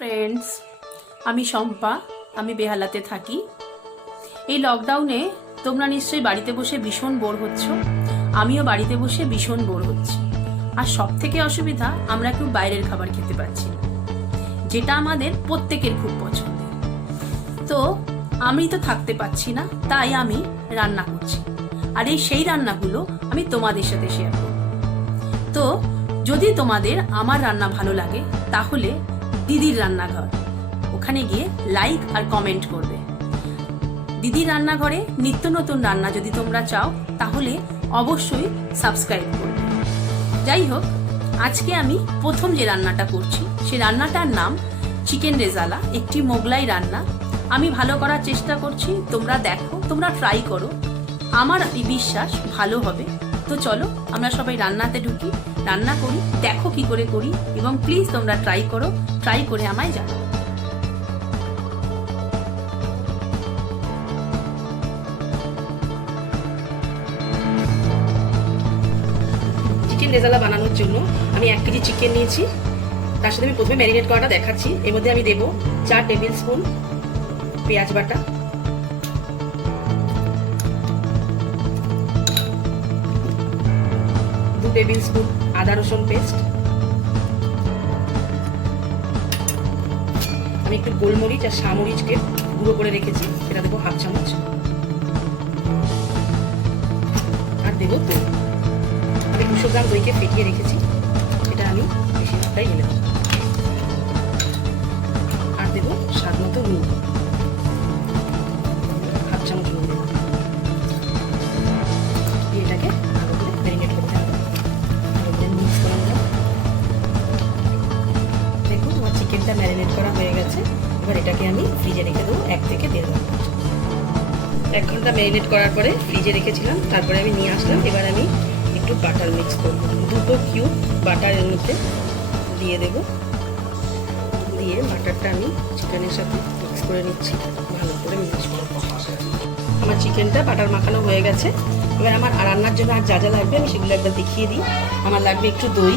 Friends, আমি শম্পা। আমি বেহালাতে থাকি। এই লকডাউনে তোমরা নিশ্চয়ই বাড়িতে বসে ভীষণ বোর হচ্ছ। আমিও বাড়িতে বসে ভীষণ বোর হচ্ছি। আর সব থেকে অসুবিধা, আমরা একটু বাইরের খাবার খেতে পাচ্ছি না, যেটা আমাদের প্রত্যেকের খুব পছন্দের। তো আমি তো থাকতে পাচ্ছি না, তাই আমি রান্না করছি। আর সেই রান্নাগুলো আমি তোমাদের সাথে শেয়ার করব। তো যদি তোমাদের আমার রান্না ভালো লাগে, তাহলে দিদির রান্নাঘর, ওখানে গিয়ে লাইক আর কমেন্ট করবে। দিদির রান্নাঘরে নিত্য নতুন রান্না যদি তোমরা চাও, তাহলে অবশ্যই সাবস্ক্রাইব করবে। যাই হোক, আজকে আমি প্রথম যে রান্নাটা করছি, সেই রান্নাটার নাম চিকেন রেজালা, একটি মোগলাই রান্না। আমি ভালো করার চেষ্টা করছি, তোমরা দেখো, তোমরা ট্রাই করো। আমার এই বিশ্বাস ভালো হবে। তো চলো আমরা সবাই রান্নাতে ঢুকি, রান্না করি, দেখো কি করে করি, এবং প্লিজ তোমরা ট্রাই করো, ট্রাই করে আমায় জানাও। চিকেন রেজালা বানানোর জন্য আমি 1 কেজি চিকেন নিয়েছি। তার সাথে আমি প্রথমে ম্যারিনেট করাটা দেখাচ্ছি। এর মধ্যে আমি দেবো 4 টেবিল স্পুন পেঁয়াজ বাটা, 2 টেবিল স্পুন আদা রসুন পেস্ট, আমি একটু গোলমরিচ আর সামরিচকে গুঁড়ো করে রেখেছি, এটা দেবো 1/2 চামচ। আর দেবো দই, আমি 200 গ্রাম দইকে ফেটিয়ে রেখেছি, এটা আমি বেশিরভাগটাই ঢেলে দেবো। আর দেবো স্বাদ মতো নুন, 1/2 চামচ নুন দেবো। এটাকে ভালো করে ম্যারিনেট করতে হবে, ভালো করে মিক্স করে নেব। দেখুন, আমার চিকেনটা ম্যারিনেট করা হয়ে গেছে। এবার এটাকে আমি ফ্রিজে রেখে দেবো 1 থেকে 1.5 ঘন্টা। 1 ঘন্টা ম্যারিনেট করার পরে ফ্রিজে রেখেছিলাম, তারপরে আমি নিয়ে আসলাম। এবার আমি একটু বাটার মিক্স করবো, 2 কিউব বাটার এর মধ্যে দিয়ে দেব। দিয়ে বাটারটা আমি চিকেনের সাথে মিক্স করে নিচ্ছি, ভালো করে মিক্স করবো। আমার চিকেনটা বাটার মাখানো হয়ে গেছে। এবার আমার রান্নার জন্য আর যা যা লাগবে আমি সেগুলো একবার দেখিয়ে দিই। আমার লাগবে একটু দই,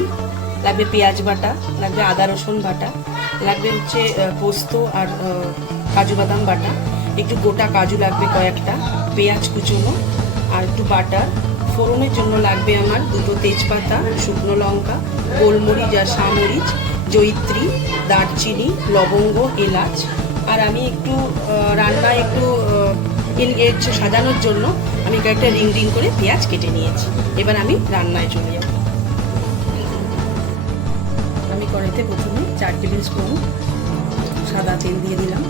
লাগবে পেঁয়াজ বাটা, লাগবে আদা রসুন বাটা, লাগবে হচ্ছে পোস্ত আর কাজু বাদাম বাটা, একটু গোটা কাজু লাগবে কয়েকটা, পেঁয়াজ কুচুনো, আর একটু বাটার। ফোড়নের জন্য লাগবে আমার 2 তেজপাতা, শুকনো লঙ্কা, গোলমরিচ আর সামরিচ, জয়িত্রী, দারচিনি, লবঙ্গ, এলাচ। আর আমি একটু রান্নায় একটু সাজানোর জন্য আমি কয়েকটা রিং রিং করে পেঁয়াজ কেটে নিয়েছি। এবার আমি রান্নায় চলে যাব। আমি কড়াইতে প্রথমে 4 টেবিল স্পুন সাদা তেল দিয়ে দিলাম।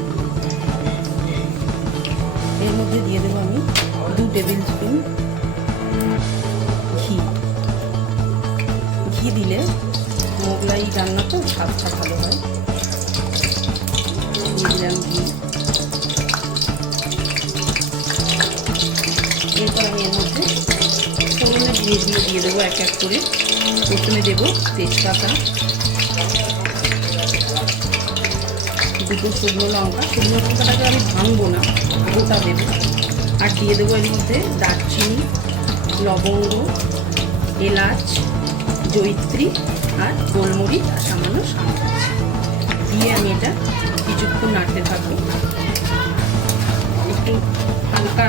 এর মধ্যে দিয়ে দেবো আমি 2 টেবিল স্পুন ঘি। ঘি দিলে মোগলাই রান্না তো স্বাদটা ভালো হয়। দিয়ে দিলাম ঘি। এরপর আমি এর মধ্যে ফোড়নের জিনিসগুলো দিয়ে দেবো এক এক করে। প্রথমে দেবো তেজপাতা, 2 শুকনো লঙ্কা। শুকনো লঙ্কাটাকে আমি ভাঙবো না, গোটা দেবো। আর দিয়ে দেবো এর মধ্যে দারচিনি, লবঙ্গ, এলাচ, জয়িত্রী আর গোলমরিচ আর সামান্য সামরিচ দিয়ে আমি এটা কিছুক্ষণ নাড়তে থাকবো। একটু হালকা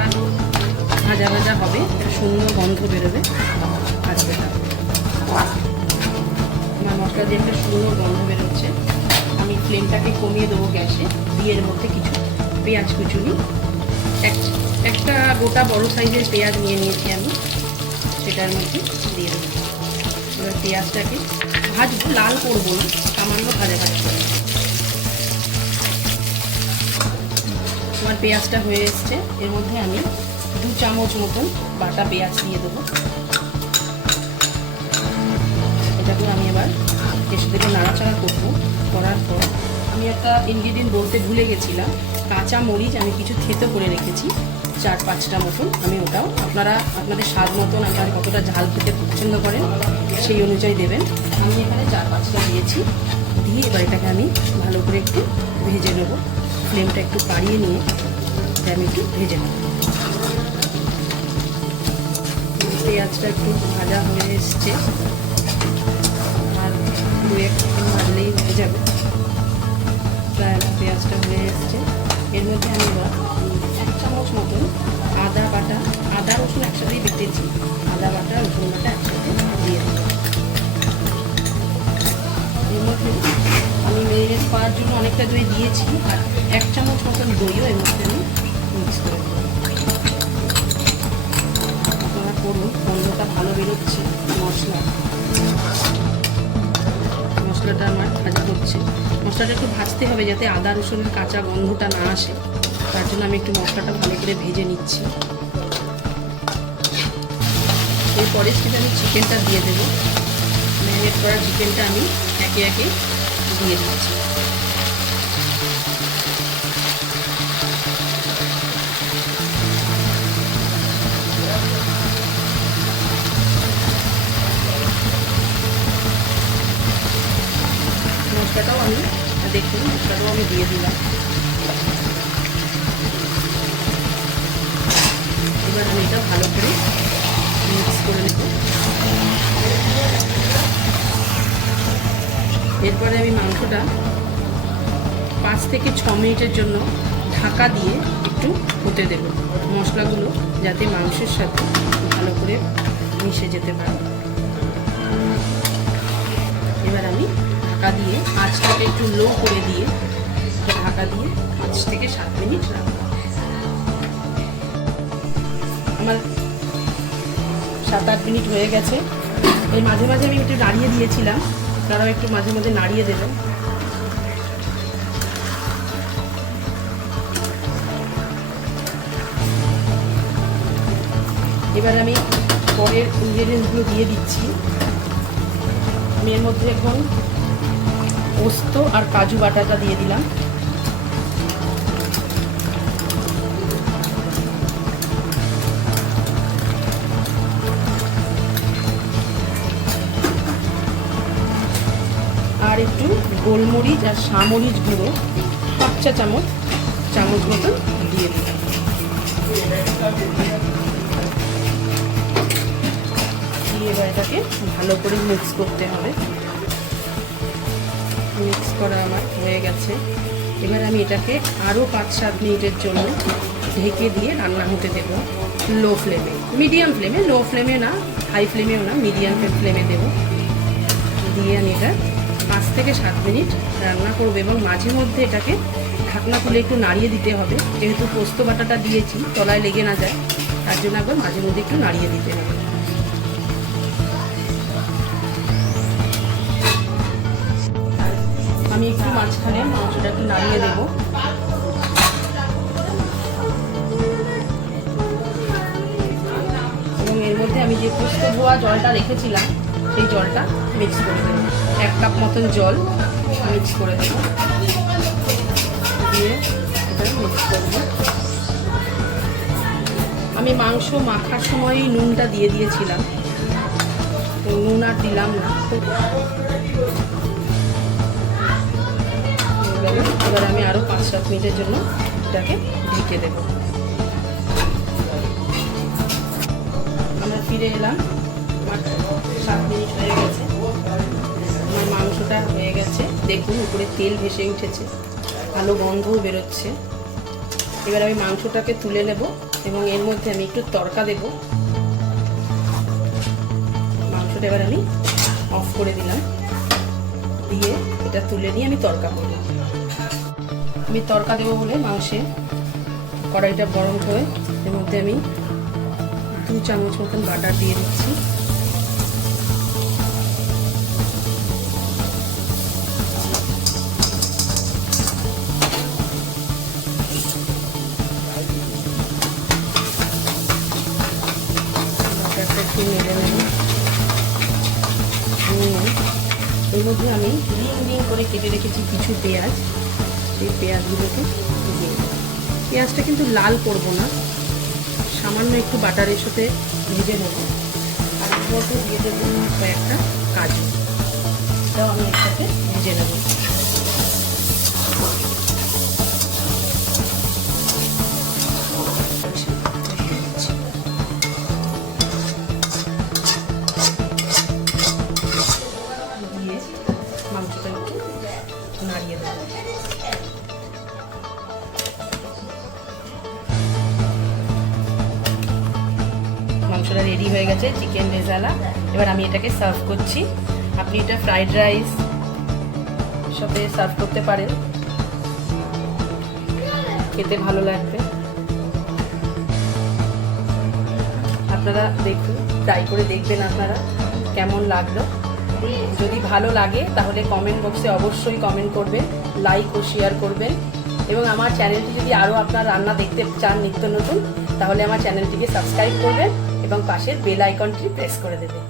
ভাজা ভাজা হবে, একটা সুন্দর গন্ধ বেরোবে, ভাজতে থাকবো। আমার মশলা দিয়ে একটা সুন্দর গন্ধ বেরোচ্ছে। আমি ফ্লেমটাকে কমিয়ে দেবো গ্যাসে। দিয়ে এর মধ্যে কিছু পেঁয়াজ কুচুনি, একটা গোটা বড় সাইজের পেঁয়াজ নিয়ে নিয়েছি আমি, সেটার মধ্যে দিয়ে দেবো। এবার পেঁয়াজটাকে ভাজবো, লাল করবো না, সামান্য ভাজা ভাজা করে। আমার পেঁয়াজটা হয়ে এসছে। এর মধ্যে আমি 2 চামচ মতন বাটা পেঁয়াজ দিয়ে দেবো। এটাকে আমি এবার এর সাথে নাড়াচাড়া করবো। করার পর আমি একটা ইনগ্রিডিয়েন্ট বলতে ভুলে গেছিলাম, কাঁচা মরিচ আমি কিছু থেতো করে রেখেছি, 4-5টা মতন। আমি ওটাও আপনারা আপনাদের স্বাদ মতন, আপনারা কতটা ঝাল খেতে পছন্দ করেন সেই অনুযায়ী দেবেন। আমি এখানে 4-5টা দিয়েছি। দিয়ে এবার এটাকে আমি ভালো করে একটু ভেজে নেব। ফ্লেমটা একটু বাড়িয়ে নিয়ে এটা আমি একটু ভেজে নেব। পেঁয়াজটা একটু ভাজা হয়ে এসছে, আর 2-1 ভাজলেই হয়ে যাবে। পেঁয়াজটা হয়ে এসছে। এর মধ্যে আমি এবার 1 চামচ মতন আদা বাটা, আদা রসুন একসাথেই বেটেছি, আদা বাটা রসুন বাটা একসাথে দিয়ে দেবো। এর মধ্যে আমি মেরিনেট করার জন্য অনেকটা দই দিয়েছি, আর 1 চামচ মতন দইও এর মধ্যে আমি মিক্স করে দেবো। আপনারা করুন, গন্ধটা ভালো বেরোচ্ছে। মশলাটা আমার ভাজা হচ্ছে। মশলাটা একটু ভাজতে হবে যাতে আদা রসুনের কাঁচা গন্ধটা না আসে, তার জন্য আমি একটু মশলাটা ভালো করে ভেজে নিচ্ছি। এরপরে সেটা আমি চিকেনটা দিয়ে দেবো। ম্যারিনেট করা চিকেনটা আমি একে একে দিয়ে দিচ্ছি। মশলাটাও আমি দেখুন, মশলাটাও আমি দিয়ে দিলাম। এবার আমি এটা ভালো করে মিক্স করে নেব। এরপরে আমি মাংসটা 5 থেকে 6 মিনিটের জন্য ঢাকা দিয়ে একটু হতে দেব, মশলাগুলো যাতে মাংসের সাথে ভালো করে মিশে যেতে পারে। এবার আমি ঢাকা দিয়ে আঁচটাকে একটু লো করে দিয়ে ঢাকা দিয়ে 5 থেকে 7 মিনিট রাখবো। আমার 7-8 মিনিট হয়ে গেছে। এই মাঝে মাঝে আমি একটু নাড়িয়ে দিয়েছিলাম, তারাও একটু মাঝে মাঝে নাড়িয়ে দেবেন। এবার আমি পরের ইনগ্রেডিয়েন্টসগুলো দিয়ে দিচ্ছি। আমি এর মধ্যে এখন পোস্ত আর কাজু বাটাটা দিয়ে দিলাম। আর একটু গোলমরিচ আর সামরিচ গুঁড়ো 1 চামচ মতো দিয়ে দিলাম। দিয়ে এবার এটাকে ভালো করে মিক্স করতে হবে। মিক্স করা আমার হয়ে গেছে। এবার আমি এটাকে আরও 5-7 মিনিটের জন্য ঢেকে দিয়ে রান্না হতে দেব লো ফ্লেমে, মিডিয়াম ফ্লেমে, লো ফ্লেমে না, হাই ফ্লেমেও না, মিডিয়াম ফ্লেমে দেব। দিয়ে আমি এটা 5 থেকে 7 মিনিট রান্না করবো এবং মাঝে মধ্যে এটাকে ঢাকনা তুলে একটু নাড়িয়ে দিতে হবে, যেহেতু পোস্ত বাটাটা দিয়েছি তলায় লেগে না যায়, তার জন্য একবার মাঝে মধ্যে একটু নাড়িয়ে দিতে হবে। আমি একটু মাঝখানে মাংসটা একটু নাড়িয়ে দেব। এবং এর মধ্যে আমি যে পোস্ত ধোয়া জলটা রেখেছিলাম সেই জলটা মিক্স করে দেবো। 1 কাপ মতন জল মিক্স করে দেবো, দিয়ে এটা মিক্স করবো। আমি মাংস মাখার সময়ই নুনটা দিয়ে দিয়েছিলাম, নুন আর দিলাম না। এবার আমি আরও 5-7 মিনিটের জন্য এটাকে ঢেকে দেব। আমরা ফিরে এলাম, আমার 7 মিনিট হয়ে গেছে। আমার মাংসটা হয়ে গেছে, দেখুন উপরে তেল ভেসে উঠেছে, ভালো গন্ধও বেরোচ্ছে। এবার আমি মাংসটাকে তুলে নেব এবং এর মধ্যে আমি একটু তড়কা দেব। মাংসটা এবার আমি অফ করে দিলাম, দিয়ে এটা তুলে নিয়ে আমি তড়কা করব। আমি তড়কা দেবো বলে মাংসে কড়াইটা গরম করে এর মধ্যে আমি 2 চামচ মতন বাটার দিয়ে দিচ্ছি। বাটারটা একটু নেড়ে নেব। এর মধ্যে আমি রিং করে কেটে রেখেছি কিছু পেঁয়াজ, সেই পেঁয়াজগুলোকে দিয়ে দেব। পেঁয়াজটা কিন্তু লাল করব না, সামান্য একটু বাটারের সাথে ভেজে নেব। আর এর মধ্যে দিয়ে দেব কয়েকটা কাজু, এটাও আমি এর সাথে ভেজে নেব। মাংসটা একটু নাড়িয়ে দেবো। রেডি হয়ে গেছে চিকেন রেজালা। এবার আমি এটাকে সার্ভ করছি। আপনি এটা ফ্রাইড রাইস সাথে সার্ভ করতে পারেন, খেতে ভালো লাগবে। আপনারা দেখুন, ট্রাই করে দেখবেন আপনারা কেমন লাগলো। যদি ভালো লাগে তাহলে কমেন্ট বক্সে অবশ্যই কমেন্ট করবেন, লাইক ও শেয়ার করবেন। এবং আমার চ্যানেলটি যদি আরও আপনার রান্না দেখতে চান নিত্য নতুন, তাহলে আমার চ্যানেলটিকে সাবস্ক্রাইব করবেন এবং পাশের বেল আইকনটি প্রেস করে দেবেন।